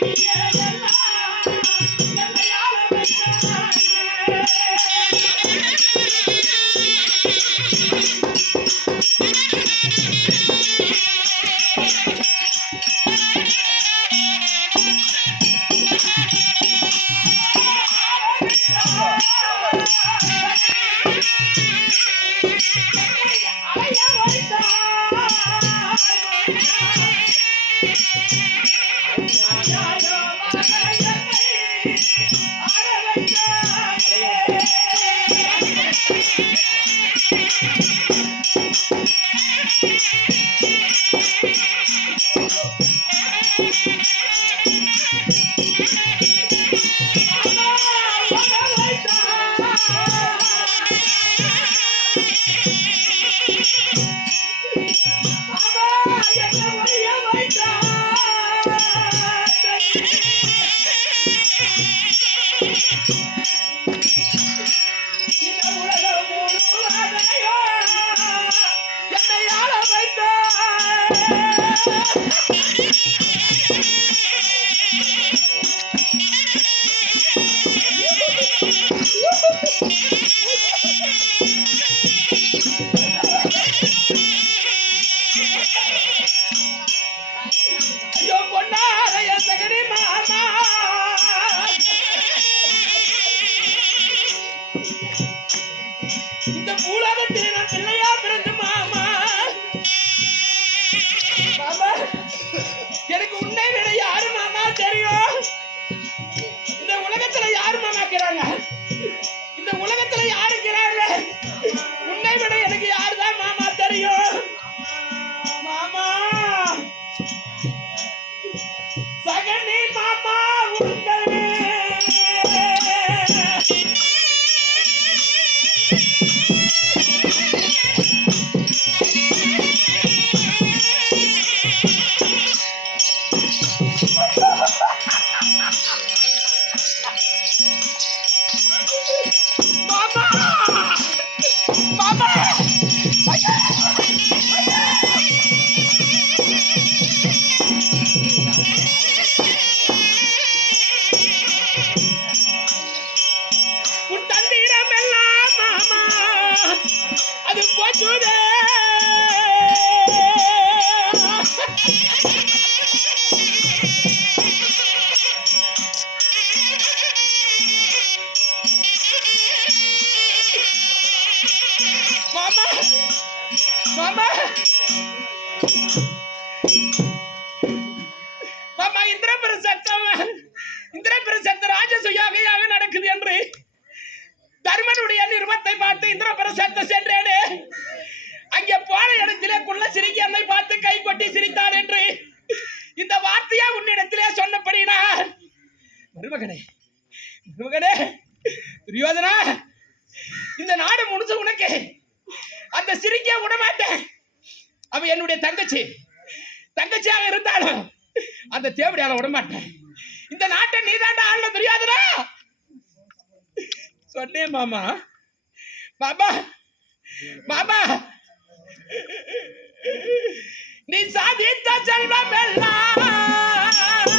Hallelujah. நாடு முடிஞ்ச உனக்கு. அந்த சிரிக்க விடமாட்டேன். அவன் என்னுடைய தங்கச்சி. தங்கச்சியாக இருந்தாலும் அந்த தேவடியால விடமாட்டேன். இந்த நாட்டை நீ தாண்டா தெரியாதுடா. சொன்னேன் மாமா. பாபா பாபா நீ சாதித்த செல்வம் எல்லாம்.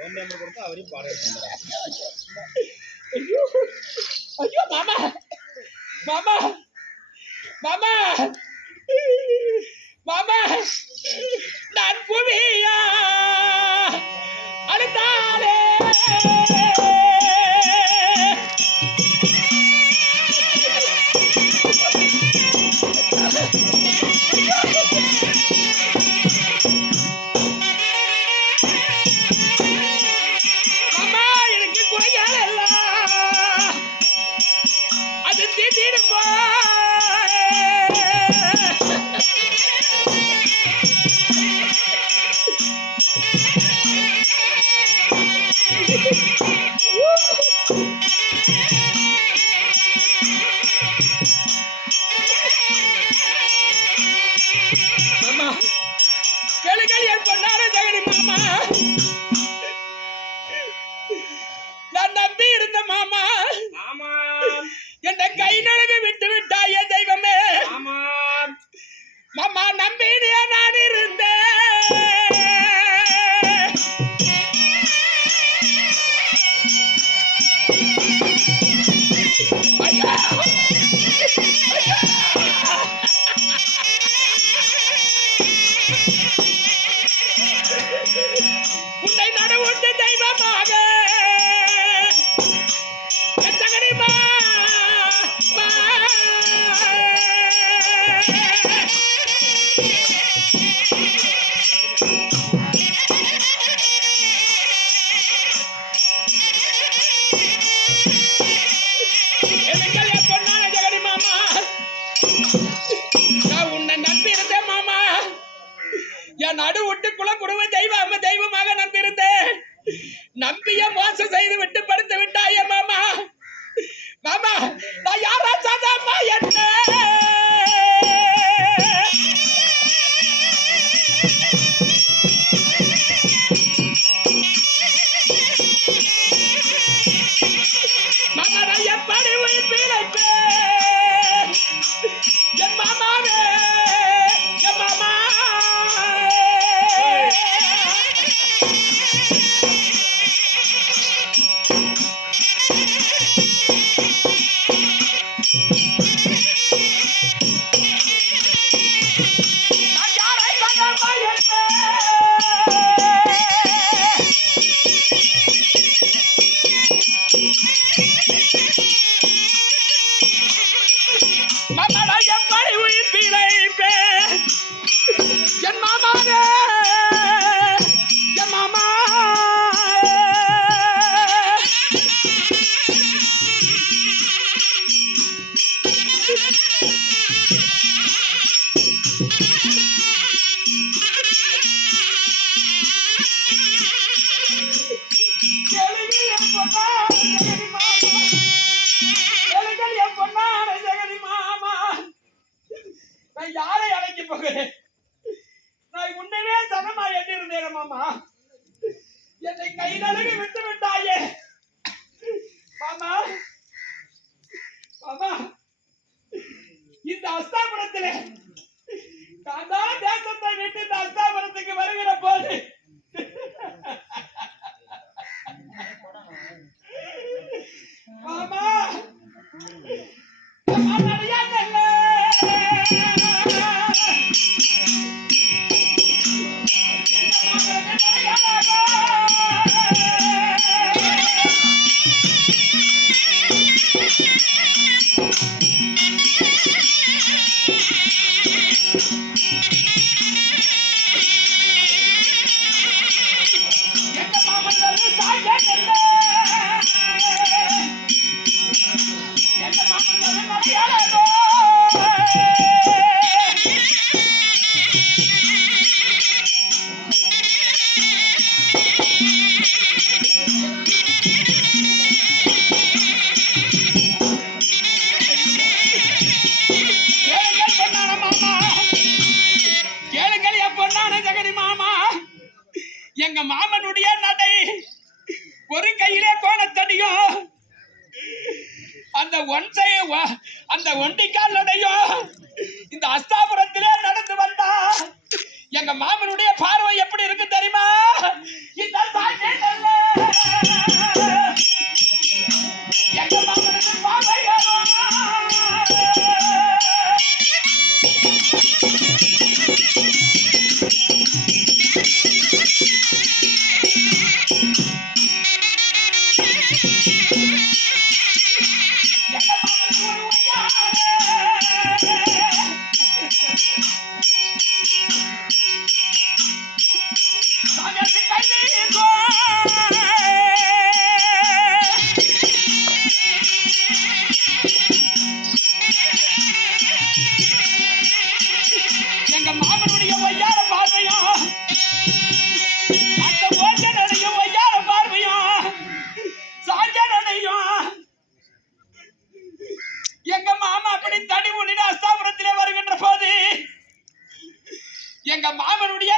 ஃபோன் நம்பர் கொடுத்தா அவரையும் பாட ஐயோ ஐயோ மாமா மாமா மாமா மாமா நான் புவியா அடுத்தாலே போகிறேன் நான் உன்னவே சனமா எண்ணிருந்தேன் மாமா. என்னை கை விட்டு எங்க மாமனுடைய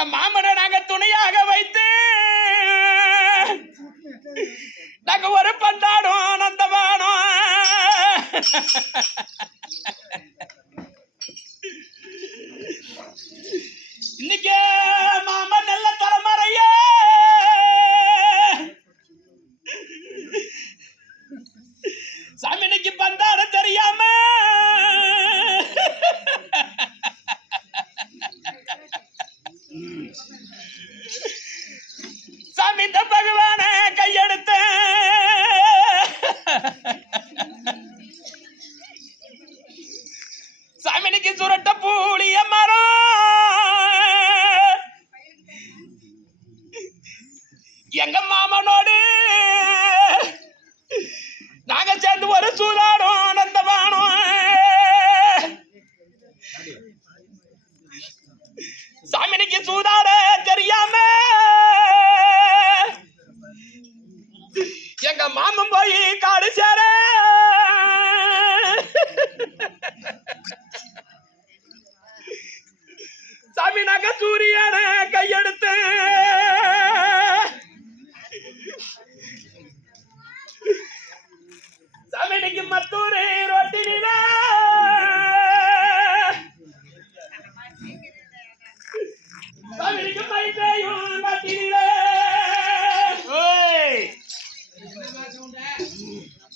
எங்க மாமனை நாங்க துணையாக வைத்து நாங்க ஒரு பந்தாடும் நந்தவானோம் எங்க மாமனோடு?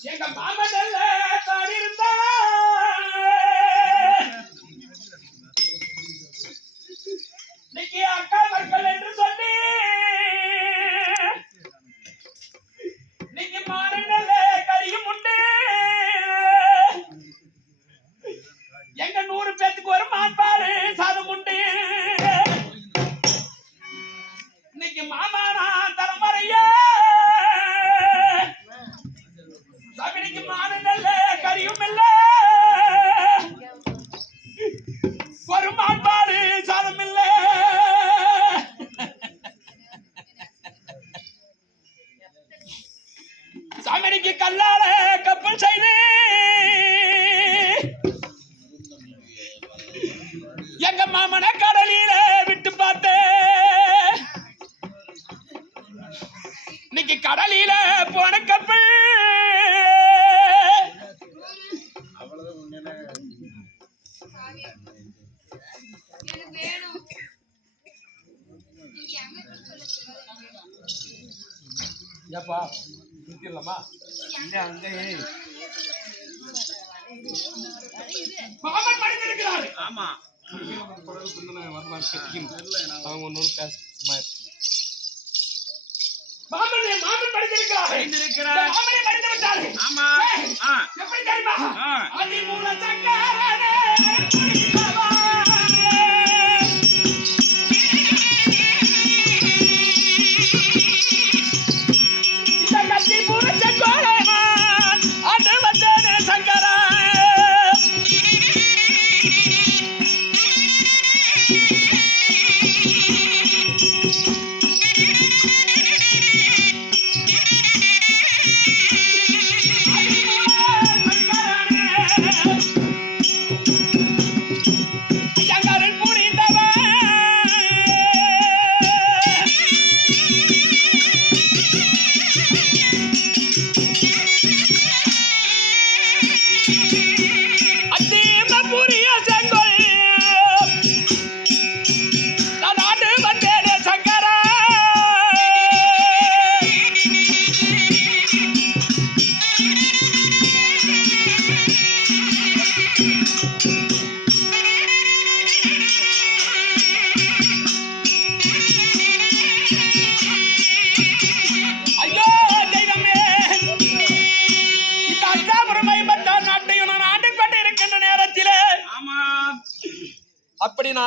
எங்க மாமன் தாடி இருந்தா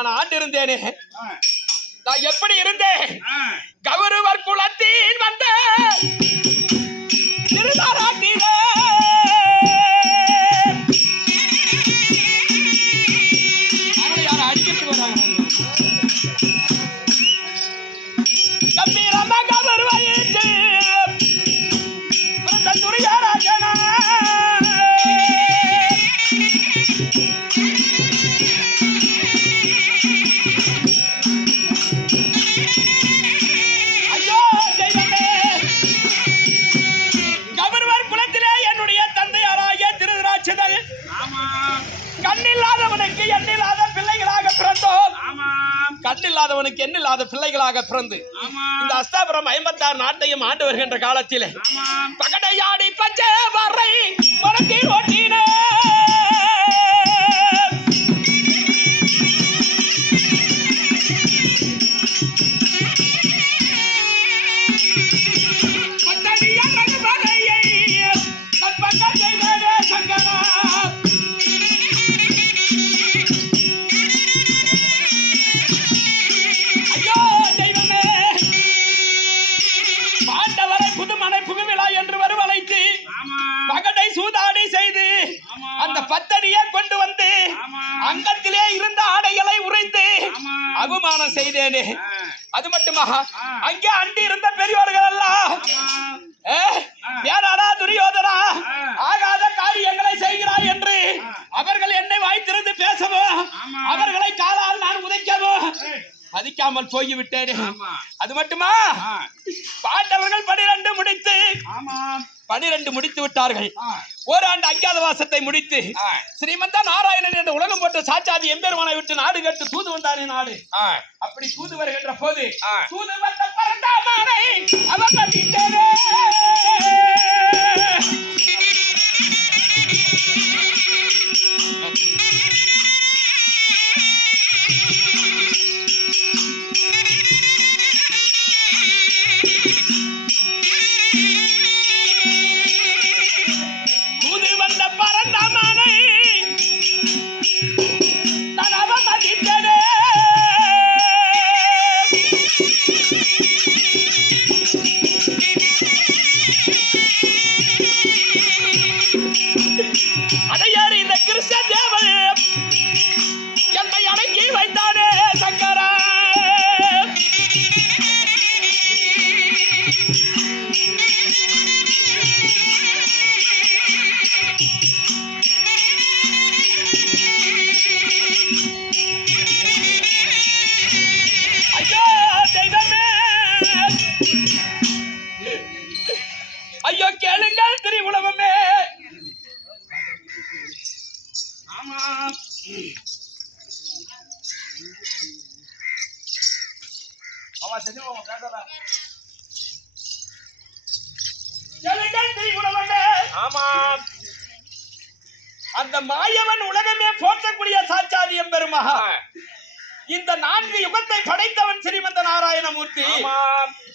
நான் ஆண்டிருந்தேனே. ஆ. நான் எப்படி இருந்தேன்? பிள்ளைகளாக பிறந்து இந்த அஸ்தாபுரம் ஐம்பத்தாறு நாட்டையும் ஆண்டு வருகின்ற காலத்திலே பகடையாடி பச்சை வரை பாண்டவரை புதுமனை புகுவிழா என்று வருவழைத்து பகடை சூதாடி செய்து. அந்த பத்தடியை கொண்டு வந்து. அங்கத்திலே இருந்த ஆடைகளை ஆமா. அவமானம் செய்தேனே அது மட்டுமா. அங்கே அண்டி இருந்த பெரியோர்கள் எல்லாம் வேறாடா துரியோதனா. ஆகாத காரியங்களை செய்கிறாய் என்று. அவர்கள் என்னை வாய்த்திருந்து பேசவோ ஆமா. அவர்களை காலால் நான் உதைக்கவோ ஏய். மதிக்காமல் போய்விட்டேனே அது மட்டுமா? பாண்டவர்கள் பனிரெண்டு முடித்து ஆமா. பனிரெண்டு முடித்து விட்டார்கள். ஓராண்டு அஞ்ஞாதவாசத்தை முடித்து ஆ. ஸ்ரீமந்த நாராயணன் என்ற உலகம் போட்ட சாட்சாதி எம்பெருமானை விட்டு நாடு கட்டு தூது வந்தானே நாடு அப்படி தூது வருகின்ற போது. தூது வந்த பரந்தாமனை அவன் இந்த நான்கு யுகத்தை படைத்தவன் ஸ்ரீமந்த நாராயணமூர்த்தி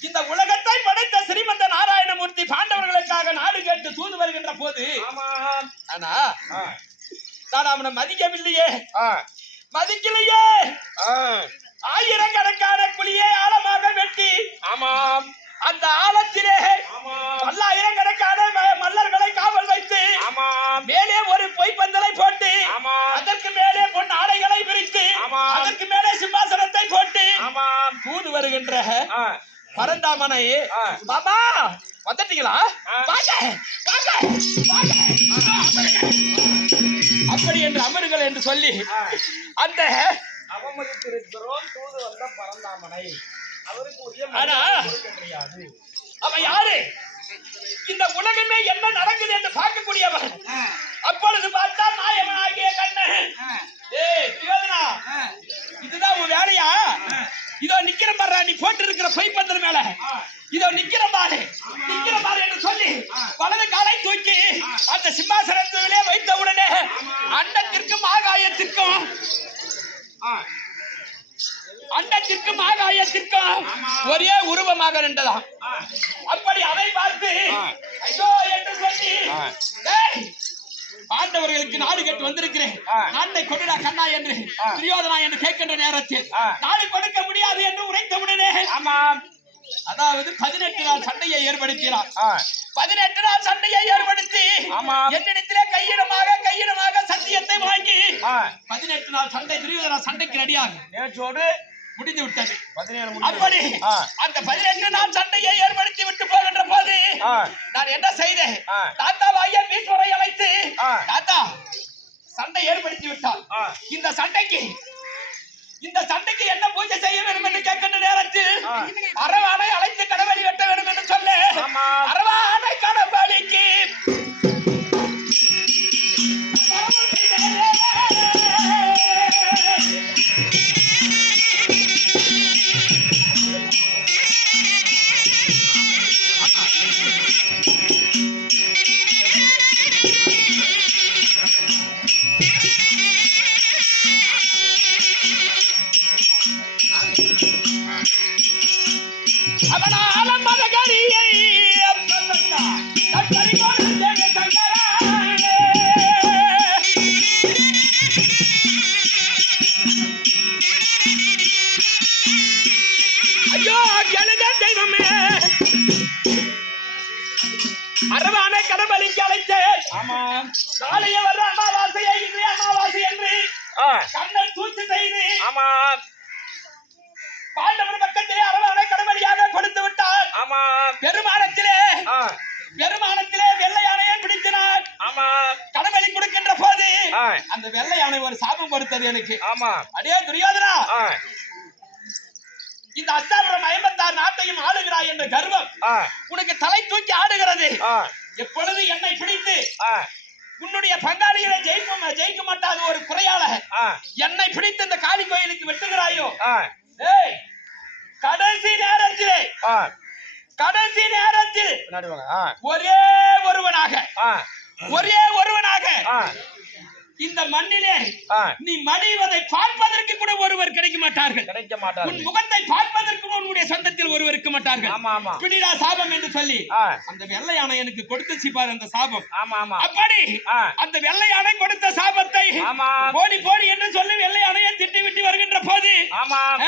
இந்த உலகத்தை படைத்த ஸ்ரீமந்த நாராயணமூர்த்தி பாண்டவர்களுக்காக நாடு கேட்டு தூது வருகின்ற போது ஆனா நான் அவனை மதிக்கவில்லையே. மதிக்கலையே. ஆயிரக்கணக்கான குழியை ஆழமாக வெட்டி ஆமாம் அந்த ஆழத்திலே பரந்தாமனை ஆ. மாமா வந்துட்டீங்களா. வாங்க வாங்க. அப்படி என்று அமருங்கள் என்று சொல்லி. அந்த அவமதித்திருக்கிறோம் தூது வந்த பரந்தாமனை. அவருக்கு உரிய அவன் யாரு? இந்த உலகமே என்ன நடக்குது என்று பார்க்கக்கூடியவன். அப்பொழுது பார்த்தா நாயவன் ஆகிய கண்ணன் திரியோதனா இதுதான் உன் வேலையா? இதோ நிக்கிற பாரு நீ போட்டு இருக்கிற பைப்பந்தல் மேல. இதோ நிக்கிற பாரு நிக்கிற பாரு என்று சொல்லி வலது காலை தூக்கி அந்த சிம்மாசனத்திலே வைத்த உடனே அண்டத்திற்கும் ஆகாயத்திற்கும் அண்டத்திற்கும் ஆகாயத்திற்கும் ஒரே உருவமாக நின்றதாம். அப்படி அதை பார்த்து ஐயோ என்று சொல்லி பாண்டவர்களுக்கு நாடு கேட்டு வந்திருக்கிறேன். நாட்டை கொடுடா கண்ணா என்று. துரியோதனா என்று கேட்கின்ற நேரத்தில். நாடு கொடுக்க முடியாது என்று உரைத்தவுடனே ஆமாம் அதாவது பதினெட்டு நாள் சண்டையை ஏற்படுத்தினார் பதினெட்டு நாள் சண்டையை ஏற்படுத்தி. என்னிடத்திலே கையிடமாக கையிடமாக சத்தியத்தை வாங்கி. பதினெட்டு நாள் சண்டை துரியோதனா சண்டைக்கு ரெடியாக நேற்றோடு முடிந்து விட்டது அப்படி அந்த பதினெட்டு நாள் சண்டையை ஏற்படுத்தி விட்டு போகின்ற போது. நான் என்ன செய்தேன் ஆ. தாத்தாவாய பீஸ்வரை அழைத்து. தாத்தா சண்டை ஏற்படுத்தி விட்டான் ஆ. இந்த சண்டைக்கு இந்த சண்டைக்கு என்ன பூஜை செய்ய வேண்டும் என்று கேட்கின்ற நேரத்தில். அரவானை அழைத்து கடவழி அரவானை கடவுளிக்கு அழைத்தேன் நாளைய வர்ற அமாவாசையை இன்று அமாவாசை என்று ஆ, கண்ணன் தூச்சு செய்து ஆமாம் பாண்டவர் பக்கத்திலே அரவானை கடவுளியாக கொடுத்து விட்டார். ஆமாம் பெருமானத்திலே பெருமானத்திலே வெள்ளை யானையை பிடித்தினார். ஆமாம் கடவுளை கொடுக்கின்ற போது. அந்த வெள்ளை யானை ஒரு சாபம் கொடுத்தது எனக்கு. ஆமாம் அடே துரியோதனா இந்த அஸ்தாபுரம் ஐம்பத்தாறு நாட்டையும் ஆளுகிறாய் என்ற கர்வம் உனக்கு தலை தூக்கி ஆடுகிறது. எப்பொழுது என்னை பிடித்து உன்னுடைய பங்காளிகளை ஜெயிக்க ஜெயிக்க மாட்டாத ஒரு குறையால ஆ, என்னை பிடித்து இந்த காளி கோயிலுக்கு வெட்டுகிறாயோ? கடைசி நேரத்திலே. கடைசி நேரத்தில் ஒரே ஒருவனாக ஒரே ஒருவனாக இந்த மண்ணிலே. நீ மடிவதை பார்ப்பதற்கு கூட ஒருவர் கிடைக்க மாட்டார்கள். கிடைக்க உன் மாட்டார்கள் முகத்தை பார்ப்பதற்கு உன்னுடைய சொந்தத்தில் ஒருவர் இருக்க மாட்டார்கள். ஆமா ஆமா. பிடிடா சாபம் என்று சொல்லி அந்த வெள்ளை யானை எனக்கு கொடுத்து பார் அந்த சாபம். ஆமா ஆமா. அப்படி. அந்த வெள்ளை யானை கொடுத்த சாபத்தை ஆமா. போடி போடி என்று சொல்லி வெள்ளை யானையை திட்டி விட்டு வருகின்ற போது ஆமாம்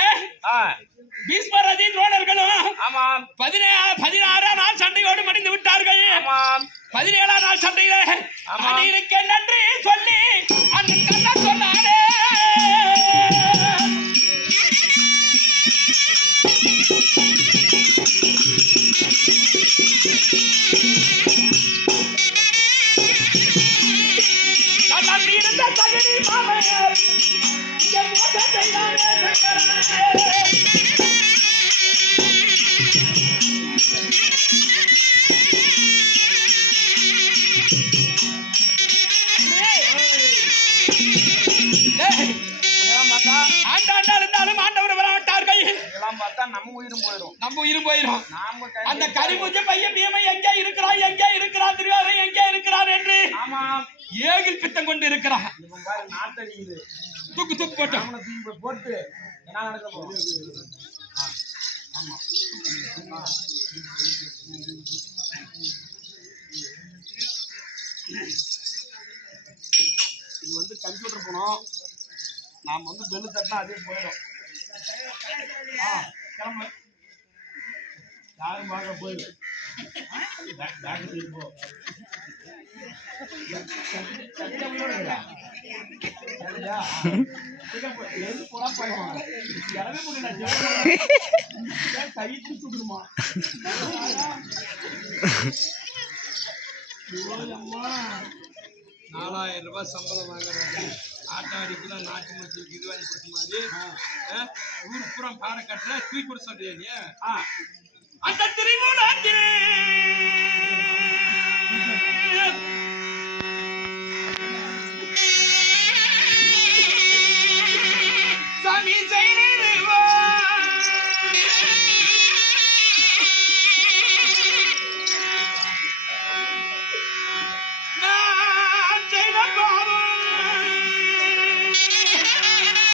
ஆ, பீஸ்மரதி துரோணர்களும் ஆமாம். பதினே பதினாறாம் நாள் சண்டையோடு மடிந்து விட்டார்கள். ஆமாம். பதினேழாம் நாள் சண்டையில இருக்கேன் நன்றி சொல்லி அந்த கண்ணன் சொன்னானே நான் நம்ம உயிரும் போயிடும் நம்ம உயிர் போயிடும் அந்த கரிமுஞ்ச பையன் பீமை எங்கே இருக்கிறான்? எங்கே இருக்கிறான்? திருவாரூர் எங்கே இருக்கிறான் என்று ஆமா. ஏகில் பித்தம் கொண்டு இருக்கிறான். நாத்தடிக்குது தூக்கு தூக்கு போய் போட்டு என்ன நடக்க போகுது. இது வந்து கம்ப்யூட்டர் போனோம். நாம் வந்து பெல்லு தட்டினா அதே போயிடும். ஆ கிளம்பு. யாரும் பார்க்க போயிடும் பேக் போ. நாலாயிரம் ரூபாய் சம்பளம் வாங்குறாங்க ஆட்டாடிக்குள்ள நாட்டு மச்சிக்கு இது வாங்கி கொடுத்த மாதிரி ஊரு பூரா பாறை கட்டுற தூக்கி கொடுக்க சொல்றியா நீ? அந்த means, ain't it?